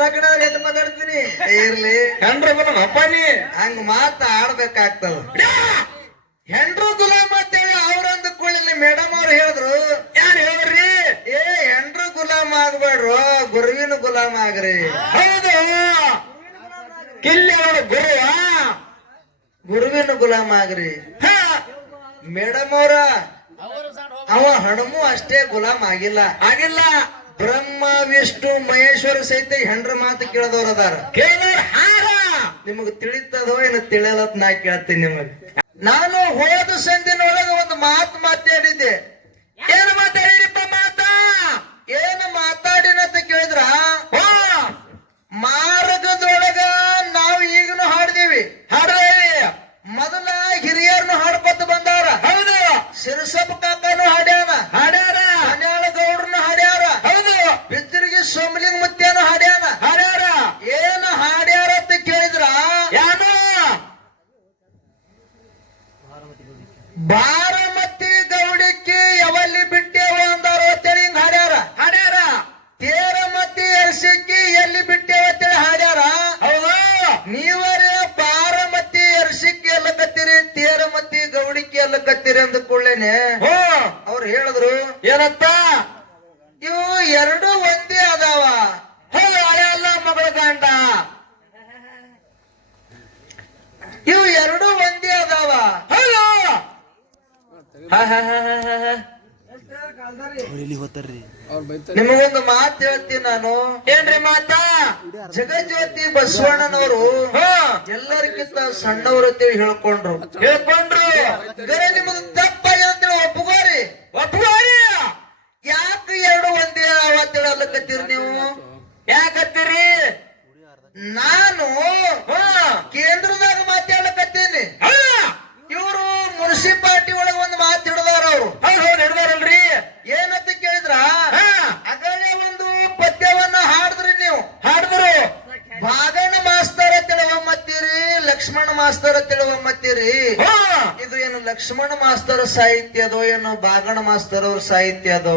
ಲಗ್ನ ಎಟ್ ಮಾತಾಡ್ತೀನಿ? ಇರ್ಲಿ. ಹೆಂಡ್ರ ನೀ. ಹಂಗ ಮಾತ ಆಡ್ಬೇಕಾಗ್ತದ. ಹೆಂಡ್ರು ಗುಲಾಮ್ ಅಂತೇಳಿ ಅವ್ರಂದ ಕೂಡಲೇ ಮೇಡಮ್ ಅವ್ರು ಹೇಳಿದ್ರು. ಯಾರು ಹೇಳ್ರಿ ಏ ಹೆಂಡ್ರು ಗುಲಾಮ್ ಆಗ್ಬೇಡ್ರು ಗುರುವಿನ ಗುಲಾಮ್ ಆಗ್ರಿ. ಹೌದು. ಕಿಲ್ಲಿ ಅವರ ಗುರುವ ಗುರುವಿನ ಗುಲಾಮ್ ಆಗ್ರಿ. ಹಾ, ಮೇಡಮ್ ಅವ್ರ ಅವ ಹಣಮು ಅಷ್ಟೇ ಗುಲಾಮ್ ಆಗಿಲ್ಲ. ಆಗಿಲ್ಲ. ಬ್ರಹ್ಮ ವಿಷ್ಣು ಮಹೇಶ್ವರ ಸಹಿತ ಹೆಂಡ್ರ ಮಾತು ಕೇಳದವ್ರ ಅದಾರ. ಕೇಳೋರ್ ಹಾರ! ನಿಮಗ್ ತಿಳಿತದೋ ಏನು ತಿಳಿಯಲತ್ ನಾ ಕೇಳ್ತೀನಿ ನಿಮಗ್. ನಾನು ಹೋದ ಸಂದಿನೊಳಗ ಒಂದು ಮಾತು ಮಾತಾಡಿದ್ದೆ. ಏನು ಮಾತಾಡಿರಿಪ್ಪ ಮಾತ? ಏನು ಮಾತಾಡಿನಂತ ಕೇಳಿದ್ರ? ಹಾ, ಮಾರ್ಗದೊಳಗ ನಾವು ಈಗನು ಹಾಡ್ದೀವಿ. ಹಾಡ್ರಿ ಮೊದಲ ಹಿರಿಯರ್ನು ಹಾಡ್ಕೊತ ಬಂದಾರ. ಎರಡು ಒಂದೇ ಅದಾವ. ಹಳೆ ಅಲ್ಲ ಮಗಳ ಗಂಡ ಇವು ಎರಡು ಒಂದೇ ಅದಾವ. ಹೌದು ಹಾ, ಹಾ, ಹಾ, ಹಾ, ಹಾ, ಹಾ. ನಿಮಗೊಂದು ಮಾತು ಹೇಳ್ತೀನಿ ನಾನು. ಏನ್ರಿ ಮಾತಾ? ಜಗಜ್ಯೋತಿ ಬಸವಣ್ಣನವರು ಹಾ ಎಲ್ಲರಿಗಿಂತ ಸಣ್ಣವರು ಅಂತೇಳಿ ಹೇಳ್ಕೊಂಡ್ರು. ಹೇಳ್ಕೊಂಡ್ರು. ನಿಮ್ಮದು ತಪ್ಪಾಗಿ ಅಂತೇಳಿ ಒಪ್ಪುಗೋರಿ ಒಪ್ಪಿಗೋರಿ ಯಾಕೆ ಎರಡು ಒಂದೇ ಅವ ಅಂತೇಳಿ ಅಲ್ಲಕತ್ತೀರಿ ನೀವು? ಯಾಕತ್ತೀರಿ? ನಾನು ಕೇಂದ್ರದಾಗ ಮಾತಾಡ್ಲಕತ್ತೀನಿ ಇವರು ಮುನ್ಸಿಪಾಲ್ಟಿ ಒಳಗ ಒಂದು ಮಾತು ಹಿಡ್ದಾರ ಅವರು. ಹೌದು ಹೌದು ಹಿಡ್ದಾರಲ್ರಿ. ಏನಂತ ಕೇಳಿದ್ರ? ಅಗಲೇ ಒಂದು ಪದ್ಯವನ್ನ ಹಾಡಿದ್ರಿ ನೀವು. ಹಾಡಿದ್ರು. ಭಾಗಣ್ಣ ಮಾಸ್ತರ್ ತಿಳವಮ್ಮತ್ತೀರಿ ಲಕ್ಷ್ಮಣ ಮಾಸ್ತರ್ ತಿಳವಮ್ಮತ್ತೀರಿ ಹಾ. ಇದು ಏನು ಲಕ್ಷ್ಮಣ ಮಾಸ್ತರ್ ಸಾಹಿತ್ಯ ಅದೋ ಏನು ಬಾಗಣ ಮಾಸ್ತರ್ ಅವ್ರ ಸಾಹಿತ್ಯ ಅದೋ?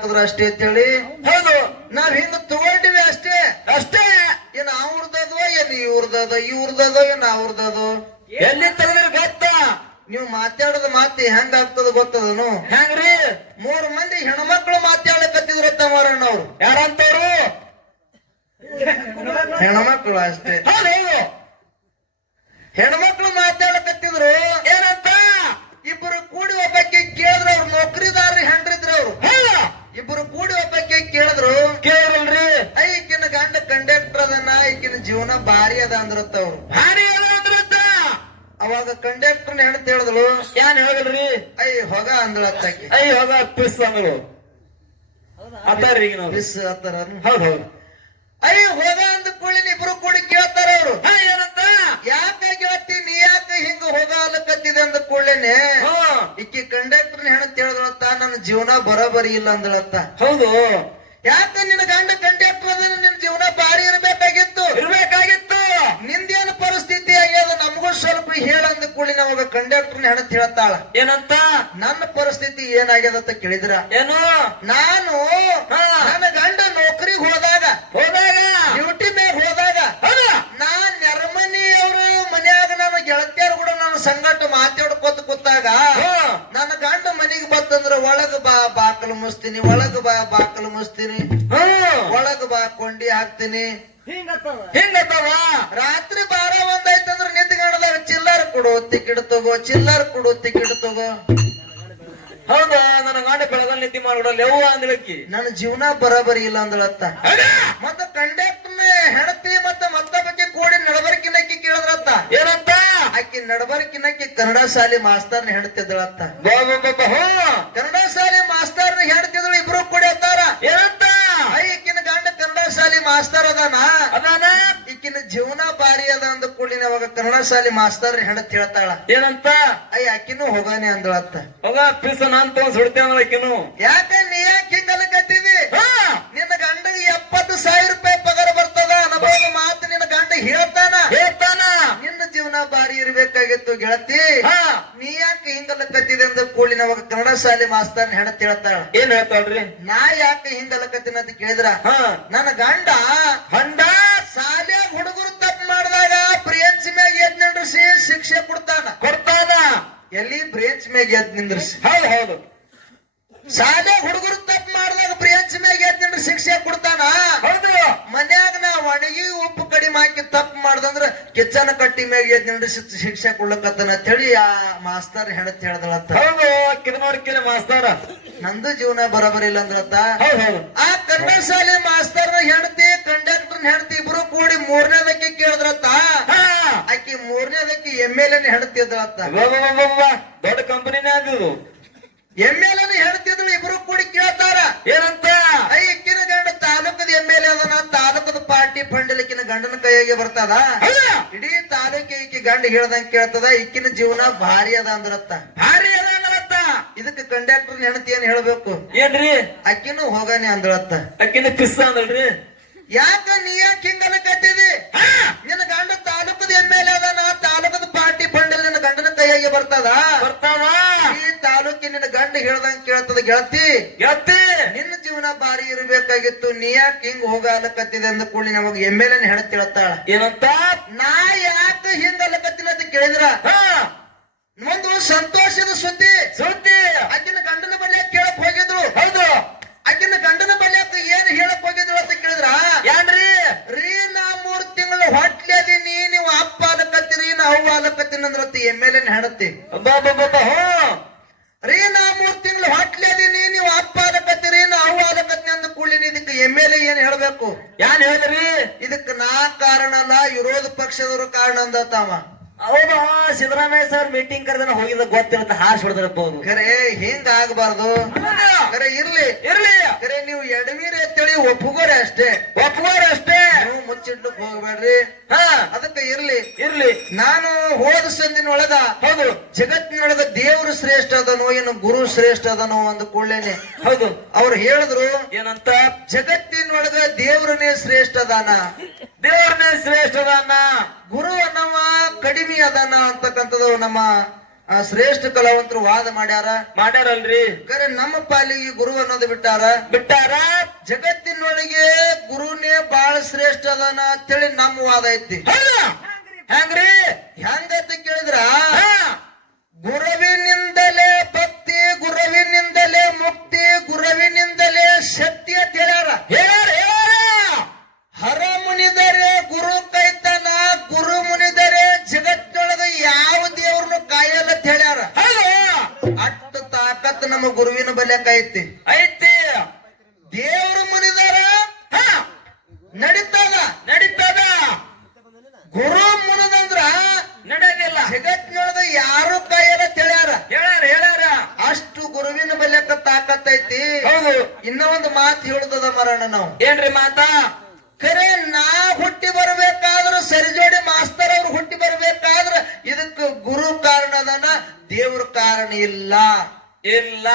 ಹಾಕಿದ್ರ ಅಷ್ಟೇ ಅಂತೇಳಿ. ಹೌದು ನಾವ್ ಹಿಂಗ ತಗೊಂಡಿವಿ ಅಷ್ಟೇ. ಅಷ್ಟೇ? ಏನ್ ಅವ್ರದ್ದು ಏನ್ ಇವ್ರದ್ದು ಇವ್ರದ್ದು ಏನ್ ಅವ್ರದ್ದು ಎಲ್ಲಿ ತೆಗೆದ್ರೆ ಗೊತ್ತಾ? ನೀವು ಮಾತಾಡೋದ್ ಮಾತಿ ಹೆಂಗ ಆಗ್ತದ ಗೊತ್ತದನು? ಹೆಂಗ್ರಿ? ಮೂರ್ ಮಂದಿ ಹೆಣ್ಮಕ್ಳು ಮಾತಾಡಕತ್ತಿದ್ರ ತಮ್ಮರಣ್ಣ ಅವ್ರು ಯಾರಂತವ್ರು? ಹೆಣ್ಮಕ್ಳು ಅಷ್ಟೇ. ಹೆಣ್ಮಕ್ಳು ಮಾತಾಡಕತ್ತಿದ್ರು ಏನಂತ? ಇಬ್ಬರು ಕೂಡಿ ಒಬ್ಬಕ್ಕೆ ಕೇಳಿದ್ರು ಅವ್ರು ನೌಕರಿದಾರ ಹೆಂಡ್ರಿದ್ರು ಅವ್ರು? ಹೌದು ಇಬ್ಬರು ಕೂಡಿ ಒಬ್ಬಕ್ಕೆ ಕೇಳಿದ್ರು ಕೇಳಲ್ರಿ ಐ ಈಕಿನ ಗಂಡ ಕಂಡಕ್ಟರ್ ಅದನ್ನ ಈಕಿನ ಜೀವನ ಭಾರಿ ಅದ ಅಂದ್ರತ್ತ ಅವ್ರು. ಭಾರಿ ಅದ ಅಂದ್ರತ್ತ. ಅವಾಗ ಕಂಡಕ್ಟರ್ ಹೆಣ್ತ ಹೇಳಿದ್ರು ಏನ್ ಹೇಳಲ್ರಿ ಐ ಹೊಗ ಅಂದ್ಳತ್ತಾಕಿ ಐ ಹೊಗ ಪಿಸ್ ಅಂದ್ರು ಅತ್ತಾರ್ರಿ ಈಗ ನಾವು. ಮಿಸ್ ಹತ್ತಾರ ಹೌದು ಹೌದು. ಐ ಹೋಗ ಅಂದ ಕೂಡಲಿನ ಇಬ್ರು ಕೂಡಿ ಕೇಳ್ತಾರ ಅವ್ರು. ಏನಂತ? ಯಾಕೆ ಯಾಕೆ ಹಿಂಗ ಹೊಗ ಅಲ್ಲಕತ್ತಿದೆ ಅಂದ ಕೂಡಲೇನೆ ಈಕಿ ಕಂಡಕ್ಟರ್ನ ಹೆಣತ್ ಹೇಳಿದ್ಳತ್ತ ನನ್ನ ಜೀವನ ಬರೋಬರಿ ಇಲ್ಲ ಅಂದಳತ್ತ ಹೌದು. ಯಾಕ ನಿನ್ನ ಗಂಡ ಕಂಡಕ್ಟರ್ ಅಂದ್ರೆ ನಿನ್ನ ಜೀವನ ಬಾರಿ ಇರಬೇಕಾಗಿತ್ತು? ಇರ್ಬೇಕಾಗಿತ್ತು. ನಿಂದೇನು ಪರಿಸ್ಥಿತಿ ಆಗ್ಯದ? ನಮಗೂ ಸ್ವಲ್ಪ ಹೇಳಂದ ಕೂಡಿ ನಮಗ ಕಂಡಕ್ಟರ್ನ ಹೆಣತ್ ಹೇಳ್ತಾಳ ಏನಂತ? ನನ್ನ ಪರಿಸ್ಥಿತಿ ಏನಾಗ್ಯದ ಅಂತ ಕೇಳಿದ್ರ? ಏನು? ನಾನು ಹಾ. ನನ್ನ ಗಂಡ ನೌಕರಿಗೆ ಹೋದಾಗ ಹೋದಾಗ? ಡ್ಯೂಟಿ ಸಂಗಟ ಮಾತಾಡ್ಕೊತ ಕೂತಾಗ. ನನ್ನ ಗಂಡ ಮನೆಗೆ ಬತ್ತಂದ್ರ ಒಳಗ ಬಾ ಬಾಕಲು ಮುಸ್ತೀನಿ ಒಳಗ ಬಾ ಬಾಕಲು ಮುಸ್ತೀನಿ ಒಳಗ ಬಾ ಕೊಂಡಿ ಹಾಕ್ತೀನಿ. ಹಿಂಗತ್ತವ? ರಾತ್ರಿ ಬಾರ ಒಂದಾಯ್ತಂದ್ರ ನಿಂತ್ಕೊಂಡದಾಗ ಚಿಲ್ಲರ್ ಕೊಡು ಟಿಕೆಟ್ ತಗೋ ಚಿಲ್ಲರ್ ಕೊಡು ಟಿಕೆಟ್ ತಗೋ. ಹೌದು? ನನ್ನ ಗಂಡ ಬೆಳಗಲ್ ನಿದ್ದೆ ಮಾಡ್ಬಿಡಲ್ಲ ಯವ್ವ ಅಂದ್ಳಕ್ಕಿ ನನ್ನ ಜೀವನ ಬರಬರಿ ಇಲ್ಲ ಅಂದಳತ್ತ. ಮತ್ತ ಕಂಡೆ ಹೆಣತಿ ಮತ್ತ ಮತ್ತೊಬ್ಬಕ್ಕೆ ಕೂಡಿ ನಡಬರ್ಕಿನಕ್ಕಿ ಕೇಳಿದ್ರತ್ತ. ಏನಂತ? ಆಕಿ ನಡಬರ್ಕಿನಕಿ ಕನ್ನಡ ಶಾಲೆ ಮಾಸ್ತರ್ನ ಹೆಣ್ತಿದ್ಳು ಅಂತ. ಕನ್ನಡ ಶಾಲೆ ಮಾಸ್ತರ್ನ ಹೆಣ್ತಿದ್ಳು ಇಬ್ರು ಕೂಡ ಅಂತಾರ ಏನಂತ? ಈಕಿನ ಗಂಡ ಕನ್ನಡ ಶಾಲೆ ಮಾಸ್ತರ್ ಅದಾನ. ಅದಾನ? ಈಕಿನ ಜೀವನ ಬಾರಿ ಅದ ಅಂದ ಕೂಡಿನ ಅವಾಗ ಕನ್ನಡ ಶಾಲೆ ಮಾಸ್ತರ್ ಹೆಣತ್ ಹೇಳ್ತಾಳ. ಏನಂತ? ಅಯ್ಯ ಆಕಿನೂ ಹೋಗಾನೆ ಅಂದಳತ್ತ ಹೋಗ ಪಿಸ ನಾನ್ ತಗೊಂಡ್ ಸುಡ್ತೇನೆ ಆಕಿನು. ಯಾಕೆ ನೀ ಯಾಕೆ ಹಾ. ನಿನ್ನ ಗಂಡ ಎಪ್ಪತ್ತು ಸಾವಿರ ಇರ್ಬೇಕಾಗಿತ್ತು ಗೆಳತಿ. ಹಾ. ನೀ ಯಾಕೆ ಹಿಂದಲ ಕತ್ತಿದೆ ಅಂತ ಕೂಡಲಿ ನವಾಗ ಕನ್ನಡ ಶಾಲೆ ಮಾಸ್ತರ್ ಹೆಣತ್ ಹೇಳ್ತಾಳ? ಏನ್ ಹೇಳ್ತಾಳ್ರಿ? ನಾ ಯಾಕೆ ಹಿಂದಲ ಕತ್ತಿನ ಅಂತ ಕೇಳಿದ್ರ? ಹಾ. ನನ್ನ ಗಂಡ ಹಂಡ ಶಾಲೆ ಹುಡುಗರು ತಪ್ಪು ಮಾಡಿದಾಗ ಪ್ರಿಯನ್ಸ್ ಮ್ಯಾಗ ಎದ್ ನಿಂದ್ರಿಸಿ ಶಿಕ್ಷೆ ಕೊಡ್ತಾನ. ಕೊಡ್ತಾನ? ಎಲ್ಲಿ ಬ್ರೇಂಚ್ ಮ್ಯಾಗ ಎದ್ ನಿಂದ್ರಿಸಿ? ಹೌದು ಹೌದು. ಶಾಲೆ ಹುಡುಗರು ತಪ್ಪು ಮಾಡಿದಾಗ ಪ್ರಿಯನ್ಸ್ ಮ್ಯಾಗ ಎದ್ ನಿಂದ್ರಿಸಿ ಶಿಕ್ಷೆ ಕೊಡ್ತಾನ? ಹೌದು. ಮನ್ಯಾಗ ನಾ ಒಣಗಿ ಉಪ್ಪು ಕಡಿಮೆ ಹಾಕಿ ತಪ್ಪು ಮಾಡ್ದಂದ್ರ ಕಿಚ್ಚನ ಕಟ್ಟಿ ಮೇಲೆ ನಿಂದ್ರಿಸಿ ಶಿಕ್ಷೆ ಕೊಡ್ಲಕತ್ತನ ಅಂತೇಳಿ ಆ ಮಾಸ್ತರ್ ಹೆಣತ್ ಹೇಳ್ದಳತ್ತ ಹೌದು ಕಿದ ನೋಡ್ಕಿನ ಮಾಸ್ತಾರ. ನಂದು ಜೀವನ ಬರಬರಿಲ್ಲ ಅಂದ್ರತ್ತ. ಆ ಕನ್ನಡ ಶಾಲೆ ಮಾಸ್ತರ್ ಹೆಂಡತಿ ಕಂಡಕ್ಟರ್ ಹೆಂಡತಿ ಇಬ್ರು ಕೂಡಿ ಮೂರನೇದಕ್ಕೆ ಕೇಳಿದ್ರತ್ತ. ಆಕಿ ಮೂರನೇದಕ್ಕೆ ಎಂ ಎಲ್ ಎನ್ ಹೆಣತಿದ್ರತ್ತ. ದೊಡ್ಡ ಕಂಪನಿನೇ ಅದು ಎಂ ಎಲ್ ಎನ್ ಹೆಣತಿದ್ರು ಇಬ್ರು ಕೂಡಿ ಕೇಳ್ತಾರ. ಏನಂತ? ಐ ತಾಲೂಕದ ಎಂ ಎಲ್ ಎ ಅದನ ತಾಲೂಕದ ಪಾರ್ಟಿ ಪಂಡಲಿಕ್ಕಿನ ಗಂಡನ ಕೈಯಾಗೆ ಬರ್ತದ? ಇಡೀ ತಾಲೂಕಿ ಈಕಿ ಗಂಡ ಹೇಳ್ದಂಗ ಕೇಳ್ತದ ಈಕಿನ ಜೀವನ ಭಾರಿ ಅದ ಅಂದ್ರತ್ತ. ಭಾರಿ ಅದ ಅಂದ್ರತ್ತ. ಇದಕ್ಕೆ ಕಂಡಕ್ಟರ್ ಹೆಂಡತಿ ಏನ್ ಹೇಳ್ಬೇಕು? ಏನ್ರಿ? ಅಕ್ಕಿನೂ ಹೋಗಾನೆ ಅಂದ್ರತ್ತ. ಅಕ್ಕಿನ ಕಿಸ್ ಅಂದ್ರಿ ಯಾಕ ನೀ ಯಾಕೆ ಹಿಂಗಲ್ಲ ಕಟ್ಟಿದಿ? ನಿನ್ನ ಗಂಡ ತಾಲೂಕದ ಎಂ ಎಲ್ ಎ ಅದನ ಕೈಯಾಗೆ ಬರ್ತದ? ಬರ್ತಾವ. ಈ ತಾಲೂಕಿನ ಗಂಡ ಹೇಳ್ದಂಗ ಕೇಳ್ತದ ಗೆಳತಿ. ಗೆಳತಿ. ನಿನ್ನ ಜೀವನ ಬಾರಿ ಇರಬೇಕಾಗಿತ್ತು ನೀ ಯಾಕೆ ಹಿಂಗ್ ಹೋಗಲಕತ್ತಿದೆ ಅಂದ ಕೂಡಲಿ ನಮಗ್ ಎಂ ಎಲ್ ಎನ್ ಹೇಳ್ತಿಳತ್ತಾಳ ಹೇಳ್ತಾಳ ಏನಂತ? ನಾ ಯಾಕೆ ಹಿಂದಲಕತ್ತಿನ ಅಂತ ಕೇಳಿದ್ರ? ಹಾ. ಒಂದು ಸಂತೋಷದ ಸುದ್ದಿ. ಸುದ್ದಿ. ಆಕಿನ ಗಂಡನ ಬಳಿ ಕೇಳಕ್ ಹೋಗಿದ್ರು ಹೌದು ಆಕಿನ ಗಂಡನ ಬಲ್ಯಾಕ ಏನ್ ಹೇಳಕ್ ಹೋಗಿದ್ರು ಅಂತ ಕೇಳಿದ್ರ ಏನ್ರಿ ರೀ ನಾ ಮೂರ್ ತಿಂಗಳು ಹೊಟ್ಲೆ ಅದೀನಿ ನೀವು ಅಪ್ಪ ಆಲಕತ್ತೀರಿ ನಾ ಅವ್ವ ಆಲಕತ್ತೀನಿ ಅಂದ್ರತ್ತಿ ಹಾಡುತ್ತೆ ರೀ ನಾ ಮೂರ್ ತಿಂಗಳು ಹೊಟ್ಲೆ ಅದೀನಿ ನೀವು ಅಪ್ಪ ಆಲಕತ್ತೀರಿ ನಾ ಅವ್ವ ಆಲಕತ್ತೀನಿ ಅಂದ ಕೂಡಲಿನಿ ಇದಕ್ಕೆ ಎಂ ಎಲ್ ಎ ಏನ್ ಹೇಳ್ಬೇಕು? ಯಾನ್ ಹೇಳಿದ್ರಿ? ಇದಕ್ಕೆ ನಾ ಕಾರಣ ಅಲ್ಲ ವಿರೋಧ ಪಕ್ಷದವರು ಕಾರಣ ಅಂದ ತಾವ ಹೌದು ಸಿದ್ದರಾಮಯ್ಯ ಸರ್ ಮೀಟಿಂಗ್ ಕರೆದ ಹೋಗಿದ ಗೊತ್ತಿರುತ್ತೆ ಹಾರ್ಸ್ ಹೊಡೆದಿರಬಹುದು ಖರೆ ಹಿಂಗ ಆಗ್ಬಾರ್ದು ಖರೆ ಇರ್ಲಿ. ಇರ್ಲಿ. ಖರೆ ನೀವು ಎಡವೀರ ಅಂತೇಳಿ ಒಪ್ಪುಗೋರೆ ಅಷ್ಟೇ. ಒಪ್ಪುಗೋರೆ ಅಷ್ಟೇ. ಮುಚ್ಚಿಡ್ಲಕ್ ಹೋಗ್ಬೇಡ್ರಿ. ಹಾ ಅದಕ್ಕೆ ಇರ್ಲಿ. ಇರ್ಲಿ. ನಾನು ಹೋದ ಸಂದಿನೊಳಗ ಹೌದು. ಜಗತ್ತಿನೊಳಗ ದೇವರು ಶ್ರೇಷ್ಠ ಅದನೋ ಏನು ಗುರು ಶ್ರೇಷ್ಠ ಅದನೋ ಅಂದ ಕೂಡಲೇನೆ. ಹೌದು. ಅವ್ರು ಹೇಳಿದ್ರು ಏನಂತ? ಜಗತ್ತಿನೊಳಗ ದೇವ್ರನೇ ಶ್ರೇಷ್ಠ ಅದಾನ. ದೇವ್ರನೇ ಶ್ರೇಷ್ಠ ಅದಾನ. ಗುರು ಅನ್ನವ ಕಡಿಮೆ ಅದಾನ ಅಂತಕ್ಕಂಥದ್ದು ನಮ್ಮ ಆ, ಶ್ರೇಷ್ಠ ಕಲಾವಂತರು ವಾದ ಮಾಡ್ಯಾರ? ಮಾಡ್ಯಾರಲ್ರಿ. ಕರೆ ನಮ್ಮ ಪಾಲಿಗೆ ಗುರು ಅನ್ನೋದು ಬಿಟ್ಟಾರ? ಬಿಟ್ಟಾರ. ಜಗತ್ತಿನೊಳಗೆ ಗುರುನೇ ಬಾಳ ಶ್ರೇಷ್ಠ ಅದಾನ ಅಂತೇಳಿ ನಮ್ಮ ವಾದ ಐತಿ? ಹೆಂಗ್ರಿ ಹೆಂಗಂತ ಕೇಳಿದ್ರ? ಗುರುವಿನಿಂದಲೇ ಭಕ್ತಿ ಗುರುವಿನಿಂದಲೇ ಮುಕ್ತಿ ಗುರುವಿನಿಂದಲೇ ಶಕ್ತಿ ಅಂತ ಹೇಳ್ಯಾರ. ನಮ್ಮ ಗುರುವಿನ ಬಲ್ಯಾಕ ಐತಿ. ಐತಿ. ದೇವ್ರು ಮುನಿದಾರ ಹಾ ನಡೀತದ. ನಡೀತದ. ಗುರು ಮುನಿದಂದ್ರ ನಡೆಯಲಿಲ್ಲ ಜಗತ್ನೊಳಗ ಯಾರು ಕಾಯಲ್ಲ ತಿಳಿಯಾರ? ಹೇಳ್ಯಾರ ಹೇಳ್ಯಾರ. ಹೇಳ್ಯಾರ ಅಷ್ಟು ಗುರುವಿನ ಬಲ್ಯಕ ತಾಕತ್ ಐತಿ. ಹೌದು. ಇನ್ನ ಒಂದು ಮಾತು ಹೇಳುದದ ಮರಣ ನಾವು. ಏನ್ರಿ ಮಾತಾ? ಕರೆ ನಾ ಹುಟ್ಟಿ ಬರ್ಬೇಕಾದ್ರ ಸರಿಜೋಡಿ ಮಾಸ್ತರ್ ಅವ್ರು ಹುಟ್ಟಿ ಬರ್ಬೇಕಾದ್ರ ಇದಕ್ಕೆ ಗುರು ಕಾರಣ ಅದನ್ನ ದೇವ್ರ ಕಾರಣ ಇಲ್ಲ. ಇಲ್ಲ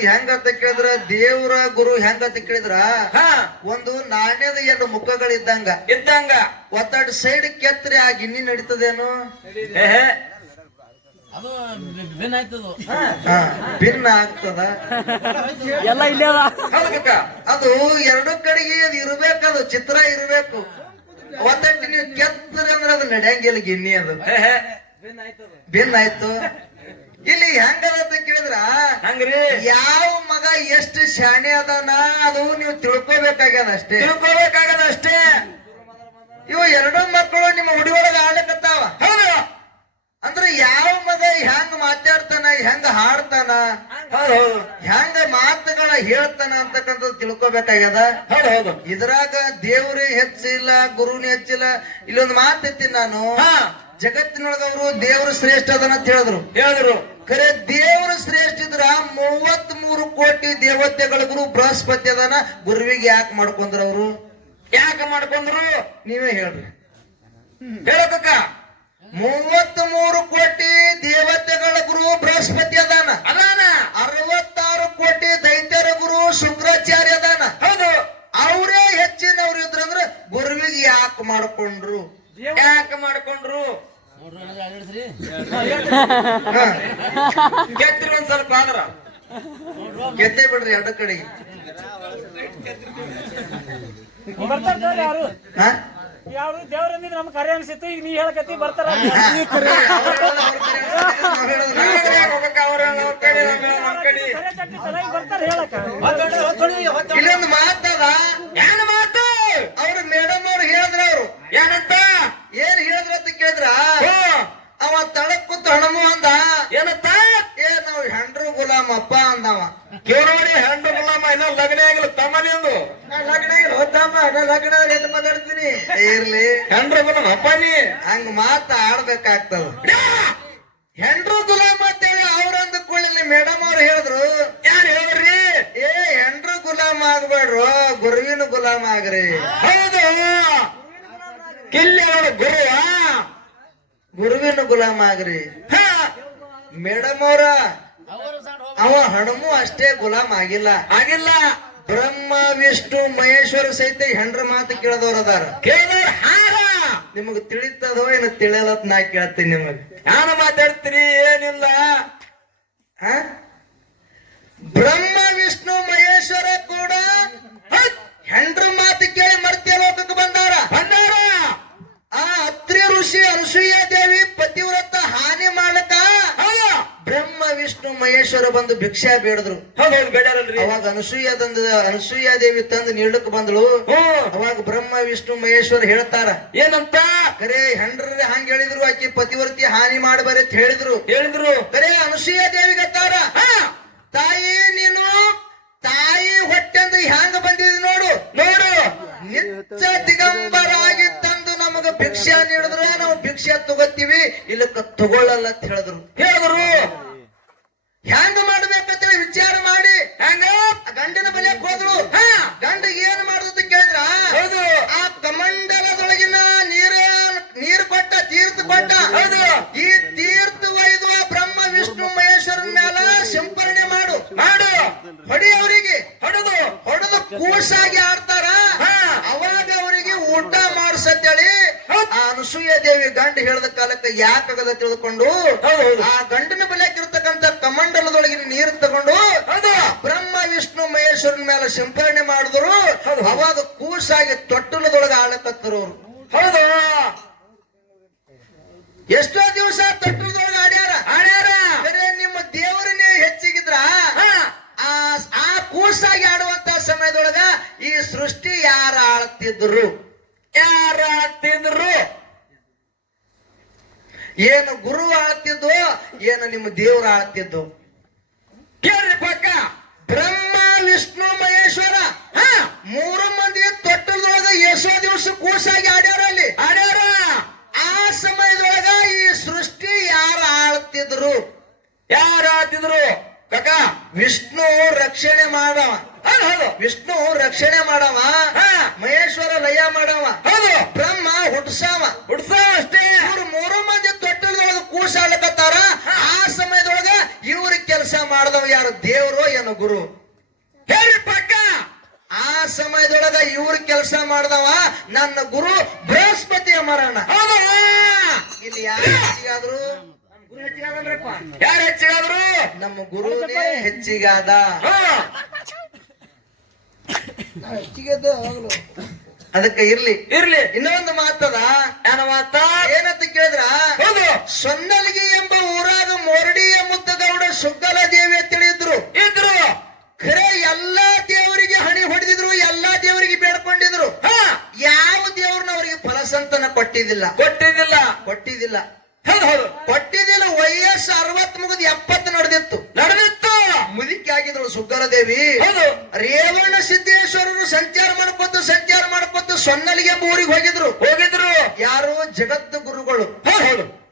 ಹೆಂಗಂತ ಕೇಳಿದ್ರ ದೇವ್ರ ಗುರು ಹೆಂಗಂತ ಕೇಳಿದ್ರ ಹಾ. ಒಂದು ನಾಣ್ಯದ ಎರಡು ಮುಖಗಳಿದ್ದಂಗ. ಇದ್ದಂಗ. ಒತ್ತಡ ಸೈಡ್ ಕೆತ್ತರಿ ಆ ಗಿನ್ನಿ ನಡೀತದೇನು? ಭಿನ್ನ ಆಗ್ತದ. ಎಲ್ಲ ಇಲ್ಲೇ ಅದ. ಎರಡು ಕಡೆಗೆ ಅದು ಇರ್ಬೇಕದು ಚಿತ್ರ ಇರ್ಬೇಕು. ಒತ್ತಟ್ಟು ನೀವು ಕೆತ್ತರಿ ಅಂದ್ರೆ ಅದು ನಡೆಯಂಗಿಲ್ಲ ಗಿನ್ನಿ ಅದು. ಭಿನ್ನ ಆಯ್ತು ಇಲ್ಲಿ ಹೆಂಗದ ಅಂತ ಕೇಳಿದ್ರ? ಹಂಗ್ರಿ? ಯಾವ ಮಗ ಎಷ್ಟು ಶಾಣೆ ಅದಾನ ಅದು ನೀವು ತಿಳ್ಕೊಬೇಕಾಗ್ಯದ ಅಷ್ಟೇ. ತಿಳ್ಕೋಬೇಕಾಗದ ಅಷ್ಟೇ. ಇವು ಎರಡೂ ಮಕ್ಕಳು ನಿಮ್ಮ ಹುಡುಗೊಳಗ ಆಡಕತ್ತಾವ ಹೌದು. ಅಂದ್ರೆ ಯಾವ ಮಗ ಹೆಂಗ್ ಮಾತಾಡ್ತಾನ ಹೆಂಗ್ ಹಾಡ್ತಾನ ಹೆಂಗ ಮಾತುಗಳ ಹೇಳ್ತಾನ ಅಂತಕ್ಕಂಥದ್ದು ತಿಳ್ಕೊಬೇಕಾಗ್ಯದ? ಹೌದು ಇದ್ರಾಗ ದೇವ್ರೇ ಹೆಚ್ಚಿಲ್ಲ ಗುರುನೇ ಹೆಚ್ಚಿಲ್ಲ ಇಲ್ಲೊಂದು ಮಾತು ಎತ್ತೀನಿ ನಾನು. ಹಾ ಜಗತ್ತಿನೊಳಗ ಅವರು ದೇವ್ರು ಶ್ರೇಷ್ಠ ಅದನ್ನ ಹೇಳಿದ್ರು. ಹೇಳಿದ್ರು. ಖರೆ ದೇವರು ಶ್ರೇಷ್ಠ ಇದ್ರ ಮೂವತ್ ಮೂರು ಕೋಟಿ ದೇವತೆಗಳಿಗೂ ಬೃಹಸ್ಪತಿ ಅದನ್ನ ಗುರುವಿಗೆ ಯಾಕೆ ಮಾಡ್ಕೊಂಡ್ರು ಅವರು? ಯಾಕ ಮಾಡ್ಕೊಂಡ್ರು? ನೀವೇ ಹೇಳ್ರಿ. ಹೇಳಕ್ಕ ಮೂವತ್ ಮೂರು ಕೋಟಿ ದೇವತೆಗಳ ಗುರು ಬೃಹಸ್ಪತಿ ಅದಾನ ಅದಾನ. ಅರವತ್ತಾರು ಕೋಟಿ ದೈತ್ಯರ ಗುರು ಶುಕ್ರಾಚಾರ್ಯ ಅದಾನ ಹೌದು ಅವರೇ ಹೆಚ್ಚಿನವ್ರು ಇದ್ರಂದ್ರ ಗುರುವಿಗೆ ಯಾಕೆ ಮಾಡ್ಕೊಂಡ್ರು ಯಾಕ ಮಾಡ್ಕೊಂಡ್ರು ಹ, ಗೆದ್ರಿ ಒಂದ್ ಸ್ವಲ್ಪ ಆದ್ರ. ಗೆದ್ದೆ ಬಿಡ್ರಿ ಎರಡ ಕಡೆಗೆ. ಯಾರು? ದೇವ್ರ ಯಾರು ನಮ್ಗೆ ನಮ್ ಕರೆ ಅನ್ಸಿತ್ತು ಈಗ ನೀ ಹೇಳಕತ್ತಿ ಬರ್ತಾರ. ಬರ್ತಾರ ಹೇಳೋದು ನಾವ್ ಹೇಳೋದು. ಹೋಗಕ್ಕ ಅವ್ರ ಅವ್ರ ಕಡೆ ನಮ್ಮ ಕಡೆ ಕರೆ ಚಟ್ನಿ ಚೆನ್ನಾಗಿ ಬರ್ತಾರ ಹೇಳಕ ಇಲ್ಲೊಂದು ಮಾತದ ಏನ್ ಮಾತು ಅವ್ರು ಮೇಡಮ್ ಅವ್ರು ಹೇಳಿದ್ರ ಅವ್ರು ಏನಂತ ಏನ್ ಹೇಳಿದ್ರ ಅಂತ ಕೇಳಿದ್ರ ಹೋ, ಅವ ತಳಕ್ ಕೂತು ಹಣಮು ಅಂದ ಏನಂತ ಏ ನಾವ್ ಹೆಂಡ್ರು ಗುಲಾಮ್ ಅಪ್ಪ ಅಂದವ ಕೇಳೋಡಿ ಹೆಂಡು ಗುಲಾಮ ಇನ್ನ ಲಗ್ನ ಆಗಿಲ್ಲ ತಮ್ಮನಿಂದು ನಾ ಲಗ್ನ ಇಲ್ಲ ಹೋತಮ್ಮ ನಾ ಲಗ್ನ ಎಲ್ಲಿ ಮಾತಾಡ್ತೀನಿ ಇರ್ಲಿ ಹೆಂಡ್ರು ಗುಲಾಮ ಅಪ್ಪ ನೀ ಹಂಗ ಮಾತ ಆಡ್ಬೇಕಾಗ್ತದ. ಹೆಂಡ್ರು ಗುಲಾಮ್ ಅಂತೇಳಿ ಅವ್ರಂದ ಕೂಡಲಿ ಮೇಡಮ್ ಅವ್ರು ಹೇಳಿದ್ರು. ಯಾರು ಹೇಳ್ರಿ ಏ ಹೆಂಡ್ರು ಗುಲಾಮ್ ಆಗ್ಬೇಡ್ರು ಗುರುವಿನ ಗುಲಾಮ್ ಆಗ್ರಿ. ಹೌದು. ಕಿಲ್ಲಿ ಅವರ ಗುರುವ ಗುರುವಿನ ಗುಲಾಮ್ ಆಗ್ರಿ. ಮೇಡಮ್ ಅವ್ರ ಅವ ಹಣಮು ಅಷ್ಟೇ ಗುಲಾಮ್ ಆಗಿಲ್ಲ. ಆಗಿಲ್ಲ. ಬ್ರಹ್ಮ ವಿಷ್ಣು ಮಹೇಶ್ವರ ಸಹಿತ ಹೆಂಡ್ರ ಮಾತು ಕೇಳದವ್ರ ಅದಾರ. ಕೇಳೋರ್ ಹಾರ ನಿಮಗ್ ತಿಳಿತದೋ ಏನು ತಿಳಿಯಲತ್ ನಾ ಕೇಳ್ತೀನಿ ನಿಮಗ್. ನಾನು ಮಾತಾಡ್ತೀರಿ? ಏನಿಲ್ಲ? ಬ್ರಹ್ಮ, ವಿಷ್ಣು, ಮಹೇಶ್ವರ ಕೂಡ! ಹೆಂಡ್ರ ಮಾತು ಕೇಳಿ ಮರ್ತ್ಯ ಲೋಕಕ್ಕೆ ಬಂದಾರ ಬಂದಾರ ಆ ಅತ್ರಿ ಋಷಿ ಅನಸೂಯ ದೇವಿ ಪತಿವ್ರತ ಹಾನಿ ವಿಷ್ಣು ಮಹೇಶ್ವರ ಬಂದು ಭಿಕ್ಷೆ ಬೇಡದ್ರು. ಬೇಡಾರಲ್ರಿ ಅವಾಗ ಅನಸೂಯ ತಂದ ಅನಸೂಯ ದೇವಿ ತಂದು ನೀಡಕ್ ಬಂದಳು. ಅವಾಗ ಬ್ರಹ್ಮ ವಿಷ್ಣು ಮಹೇಶ್ವರ ಹೇಳ್ತಾರ. ಏನಂತ? ಕರೆ ಹೆಂಡ್ರ ಹಂಗ ಹೇಳಿದ್ರು ಆಕಿ ಪತಿವರ್ತಿ ಹಾನಿ ಮಾಡಬಾರ ಅಂತ ಹೇಳಿದ್ರು. ಹೇಳಿದ್ರು. ಕರೆ ಅನಸೂಯ ದೇವಿಗೆ ಹಾ, ತಾಯಿ ನೀನು ತಾಯಿ ಹೊಟ್ಟೆಂದ ಹ್ಯಾಂಗ ಬಂದಿದ್ ನೋಡು. ನೋಡು. ನಿತ್ಯ ದಿಗಂಬರಾಗಿ ತಂದು ನಮಗ ಭಿಕ್ಷೆ ನೀಡಿದ್ರ ನಾವು ಭಿಕ್ಷೆ ತಗೋತೀವಿ ಇಲ್ಲಕ್ಕ ತಗೊಳ್ಳಲ್ಲ ಅಂತ ಹೇಳಿದ್ರು. ಹೇಳಿದ್ರು. ಹ್ಯಾಂಗ ಹೇಳಿ ವಿಚಾರ ಮಾಡಿ. ಹೆಂಗ? ಗಂಡನ ಬಲಿಯಕ್ ಹೋದ್ರು ಹಾ, ಗಂಡ ಏನ್ ಮಾಡುದು ಕೇಳಿದ್ರ? ಹೌದು. ಆ ಕಮಂಡಲದೊಳಗಿನ ನೀರ ನೀರ್ ಕೊಟ್ಟ ತೀರ್ಥ ಕೊಟ್ಟ. ಹೌದು. ಈ ತೀರ್ಥ ಒಯ್ದು ಆ ಬ್ರಹ್ಮ ವಿಷ್ಣು ಮಹೇಶ್ವರನ ಮೇಲೆ ಸಿಂಪರಣೆ ಮಾಡು. ಮಾಡು. ಹೊಡಿ ಅವರಿಗೆ. ಹೊಡೆದು ಹೊಡೆದು ಕೂಸಾಗಿ ಆಡ್ತಾರ. ಹಾ. ಅವಾಗ ಅವರಿಗೆ ಊಟ ಮಾಡ್ಸತ್ತೇಳಿ. ಆ ಅನಸೂಯ ದೇವಿ ಗಂಡ ಹೇಳಿದ ಕಾಲಕ್ಕೆ ಯಾಕಾಗದ ತಿಳ್ಕೊಂಡು ಹೌದು, ಹೌದು. ಆ ಗಂಡನ ಬೆಲೆಕಿರ್ತಕ್ಕಂತ ಕಮಂಡಲದೊಳಗಿನ ನೀರು ತಗೊಂಡು ಹೌದು ಬ್ರಹ್ಮ ವಿಷ್ಣು ಮಹೇಶ್ವರನ ಮೇಲೆ ಸಿಂಪರಣೆ ಮಾಡಿದ್ರು ಅವಾಗ ಕೂಸಾಗಿ ತೊಟ್ಟಲದೊಳಗ ಆಳಕತ್ತರು ಹೌದಾ? ಎಷ್ಟೋ ದಿವಸ ತೊಟ್ಟಲದೊಳಗ ಆಡ್ಯಾರ? ಆಡ್ಯಾರ. ಬರೇ ನಿಮ್ಮ ದೇವರನ್ನೇ ಹೆಚ್ಚಿಗಿದ್ರ? ಆ ಕೂಸಾಗಿ ಆಡುವಂತ ಸಮಯದೊಳಗ ಈ ಸೃಷ್ಟಿ ಯಾರ ಆಳ್ತಿದ್ರು ಯಾರ ಆಳ್ತಿದ್ರು ಏನು ಗುರು ಆಳ್ತಿದ್ದು ಏನು ನಿಮ್ಮ ದೇವರು ಆಳ್ತಿದ್ದು? ಕೇಳ್ರಿ ಪಕ್ಕ. ಬ್ರಹ್ಮ ವಿಷ್ಣು ಮಹೇಶ್ವರ. ಹಾ, ಮೂರು ಮಂದಿ ತೊಟ್ಟಲದೊಳಗ ಯಶೋ ದಿವಸ ಕೂಸಾಗಿ ಆಡ್ಯಾರ ಅಲ್ಲಿ. ಆಡ್ಯಾರ? ಆ ಸಮಯದೊಳಗ ಈ ಸೃಷ್ಟಿ ಯಾರ ಆಳ್ತಿದ್ರು? ಯಾರ ಆಳ್ತಿದ್ರು? ಕಕ ವಿಷ್ಣು ರಕ್ಷಣೆ ಮಾಡವ. ಹೌದು ವಿಷ್ಣು ರಕ್ಷಣೆ ಮಾಡವ. ಹಾ. ಮಹೇಶ್ವರ ಲಯ ಮಾಡವ. ಹೌದು. ಬ್ರಹ್ಮ ಹುಟ್ಸಾವ. ಹುಟ್ಸಾವ ಅಷ್ಟೇ. ಇವ್ರು ಮೂರು ಮಂದಿ ತೊಟ್ಟಲದೊಳಗ ಕೂಸಾಡ್ಲಕತ್ತಾರ. ಆ ಸಮಯದೊಳಗ ಇವ್ರ ಕೆಲಸ ಮಾಡಿದವ ಯಾರು? ದೇವರು ಏನು ಗುರು? ಹೇಳ್ರಿ ಪಕ್ಕ. ಆ ಸಮಯದೊಳಗ ಇವ್ರ ಕೆಲಸ ಮಾಡ್ದವ ನನ್ನ ಗುರು ಬೃಹಸ್ಪತಿಯ ಮರಣ ಹೌದು? ಇಲ್ಲಿ ಯಾರು ಹೆಚ್ಚಿಗಾದ್ರು? ಯಾರು ಹೆಚ್ಚಿಗಾದ್ರು? ನಮ್ಮ ಗುರುನೇ ಹೆಚ್ಚಿಗಾದ. ಹಾ, ಅದಕ್ಕೆ ಇರ್ಲಿ. ಇರ್ಲಿ. ಇನ್ನೊಂದು ಮಾತದ. ಏನ ಮಾತ? ಏನಂತ ಕೇಳಿದ್ರ? ಹೌದು. ಸೊನ್ನಲ್ಗಿ ಎಂಬ ಊರಾಗ ಮೊರಡಿಯ ಮುದ್ದಗೌಡ ಸುಗ್ಗಲ ದೇವಿ ಅಂತ ತಿಳಿದ್ರು ಇದ್ರು. ಖರೆ ಎಲ್ಲಾ ದೇವರಿಗೆ ಹಣಿ ಹೊಡೆದಿದ್ರು ಎಲ್ಲಾ ದೇವರಿಗೆ ಬೇಡ್ಕೊಂಡಿದ್ರು. ಹಾ ಯಾವ ದೇವ್ರನ್ನ ಅವರಿಗೆ ಫಲಸಂತನ ಕೊಟ್ಟಿದ್ದಿಲ್ಲ. ಕೊಟ್ಟಿದ್ದಿಲ್ಲ. ಕೊಟ್ಟಿದ್ದಿಲ್ಲ. ಹೌದು ಕೊಟ್ಟಿದ್ದಿಲ್ಲ ವಯಸ್ಸು ಅರವತ್ ಮುಗಿದ್ ಎಪ್ಪತ್ತು ನಡೆದಿತ್ತು. ನಡೆದಿತ್ತು. ಮುದುಕಿ ಆಗಿದ್ರು ಸುಗ್ಗರದೇವಿ ಹೌದು. ರೇವಣ ಸಿದ್ದೇಶ್ವರರು ಸಂಚಾರ ಮಾಡ್ಕೊತು ಸಂಚಾರ ಮಾಡ್ಕೊತು ಸೊನ್ನಲಿಗೆ ಊರಿಗೆ ಹೋಗಿದ್ರು. ಹೋಗಿದ್ರು. ಯಾರು ಜಗತ್ತು ಗುರುಗಳು ಹೌದು.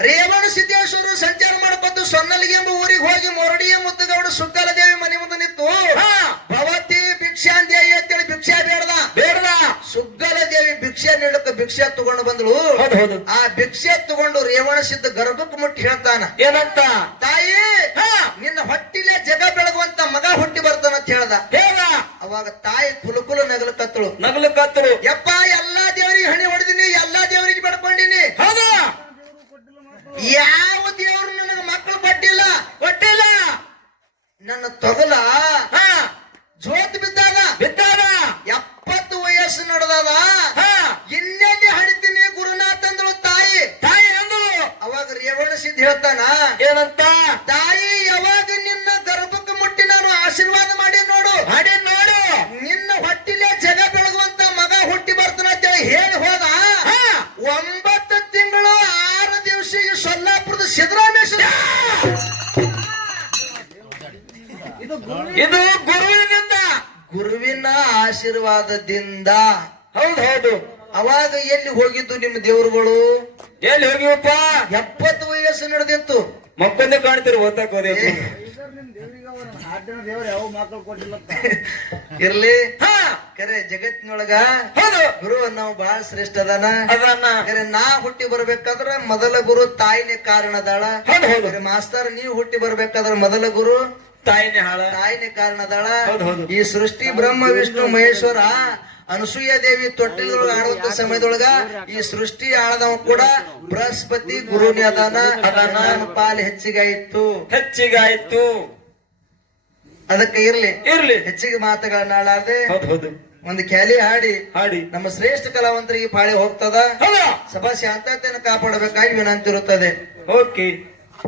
ರೇವಣ ಸಿದ್ದೇಶ್ವರರು ಸಂಚಾರ ಮಾಡ್ಕೊತ ಸೊನ್ನಲಿಗೆ ಎಂಬ ಊರಿಗೆ ಹೋಗಿ ಮೊರಡಿಯ ಸುಗ್ಗಲ ದೇವಿ ಮನೆ ಮುಂದೆ ನಿಂತು ಭವತಿ ಭವತಿ ಅಂತ ಅಂತೇಳಿ ಭಿಕ್ಷೆ ಬೇಡದ. ಬೇಡದ. ಸುಗ್ಗಲ ದೇವಿ ಭಿಕ್ಷೆ ನೀಡಕ್ಕೆ ಭಿಕ್ಷೆ ತಗೊಂಡು ಬಂದಳು. ಆ ಭಿಕ್ಷೆ ತಗೊಂಡು ರೇವಣ ಸಿದ್ಧ ಗರ್ಭಕ್ಕೆ ಮುಟ್ಟಿ ಹೇಳ್ತಾನ. ಏನಂತ? ತಾಯಿ ಹಾ. ನಿನ್ನ ಹೊಟ್ಟಿಲೆ ಜಗ ಬೆಳಗುವಂತ ಮಗ ಹುಟ್ಟಿ ಬರ್ತಾನ ಅಂತ ಹೇಳ್ದ. ಹೇಳ ಅವಾಗ ತಾಯಿ ಕುಲುಕುಲು ನಗಲು ಕತ್ತಳು ನಗಲು ಕತ್ತರು ಯಪ್ಪ ಎಲ್ಲಾ ದೇವರಿಗೆ ಹಣಿ ಹೊಡೆದಿನಿ ಎಲ್ಲಾ ದೇವರಿಗೆ ಬೆಡ್ಕೊಂಡಿನಿ. ಹೌದಾ. ಯಾವ ದೇವರು ನನಗ ಮಕ್ಕಳು ಕೊಟ್ಟಿಲ್ಲ ಕೊಟ್ಟಿಲ್ಲ ನನ್ನ ತೊಗಲ ಜೋತ್ ಬಿದ್ದಾಗ ಬಿದ್ದಾಗ ಎಪ್ಪತ್ತು ವಯಸ್ಸು ನಡೆದದ. ಹಾ. ಇನ್ನೆಲ್ಲಿ ಹಡಿತೀನಿ ಗುರುನಾಥ್ ಅಂದಳು ತಾಯಿ. ತಾಯಿ ಅಂದ್ರು ಅವಾಗ ರೇವಣ ಸಿದ್ಧ ಹೇಳ್ತಾನ ಏನಂತ? ತಾಯಿ ಯಾವಾಗ ನಿನ್ನ ಗರ್ಭಕ್ಕೆ ಮುಟ್ಟಿ ನಾನು ಆಶೀರ್ವಾದ ಮಾಡಿ ನೋಡು. ಮಾಡಿ ಆಶೀರ್ವಾದದಿಂದ. ಹೌದು ಹೌದು. ಅವಾಗ ಎಲ್ಲಿ ಹೋಗಿದ್ದು ನಿಮ್ಮ ದೇವರುಗಳು? ಎಲ್ಲಿ ಹೋಗಿವಪ್ಪ? ಎಪ್ಪತ್ತು ವಯಸ್ಸು ನಡೆದಿತ್ತು. ಮಕ್ಕಳೇ ಕಾಣ್ತೀರಿ ಓದಕ್ ಹೋದೆ ಇರ್ಲಿ. ಹಾ. ಕರೆ ಜಗತ್ತಿನೊಳಗ ಹೌದು. ಗುರು ನಾವು ಬಹಳ ಶ್ರೇಷ್ಠ ಅದಾನ. ಅದನ್ನ ಕರೆ ನಾ ಹುಟ್ಟಿ ಬರ್ಬೇಕಾದ್ರ ಮೊದಲ ಗುರು ತಾಯಿನೇ ಕಾರಣ ಅದಾಳ ಮಾಸ್ತರ್ ನೀವು ಹುಟ್ಟಿ ಬರ್ಬೇಕಾದ್ರ ಮೊದಲ ಗುರು. ತಾಯಿನೇ ಹಾಳ? ತಾಯಿನೇ ಕಾರಣ ಅದಾಳ. ಈ ಸೃಷ್ಟಿ ಬ್ರಹ್ಮ ವಿಷ್ಣು ಮಹೇಶ್ವರ ಅನಸೂಯ ದೇವಿ ತೊಟ್ಟಿಲದೊಳಗ ಆಡುವಂತ ಸಮಯದೊಳಗ ಈ ಸೃಷ್ಟಿ ಆಳದವ ಕೂಡ ಬೃಹಸ್ಪತಿ ಗುರುನಿ ಅದಾನ. ಅದಾನ. ಪಾಲ್ ಪಾಲು ಹೆಚ್ಚಿಗಾಯಿತು ಹೆಚ್ಚಿಗಾಯ್ತು ಅದಕ್ಕೆ ಇರ್ಲಿ. ಇರ್ಲಿ. ಹೆಚ್ಚಿಗೆ ಮಾತುಗಳನ್ನ ಆಳಾದೆ ಹೌದು ಹೌದು. ಒಂದು ಖ್ಯಾಲಿ ಹಾಡಿ. ಹಾಡಿ. ನಮ್ಮ ಶ್ರೇಷ್ಠ ಕಲಾವಂತರಿಗೆ ಪಾಳಿ ಹೋಗ್ತದ? ಹೌದು? ಸಭಾ ಶಾಂತತೆಯನ್ನು ಕಾಪಾಡಬೇಕಾಗಿ ವಿನಂತಿ ಇರುತ್ತದೆ ಓಕೆ.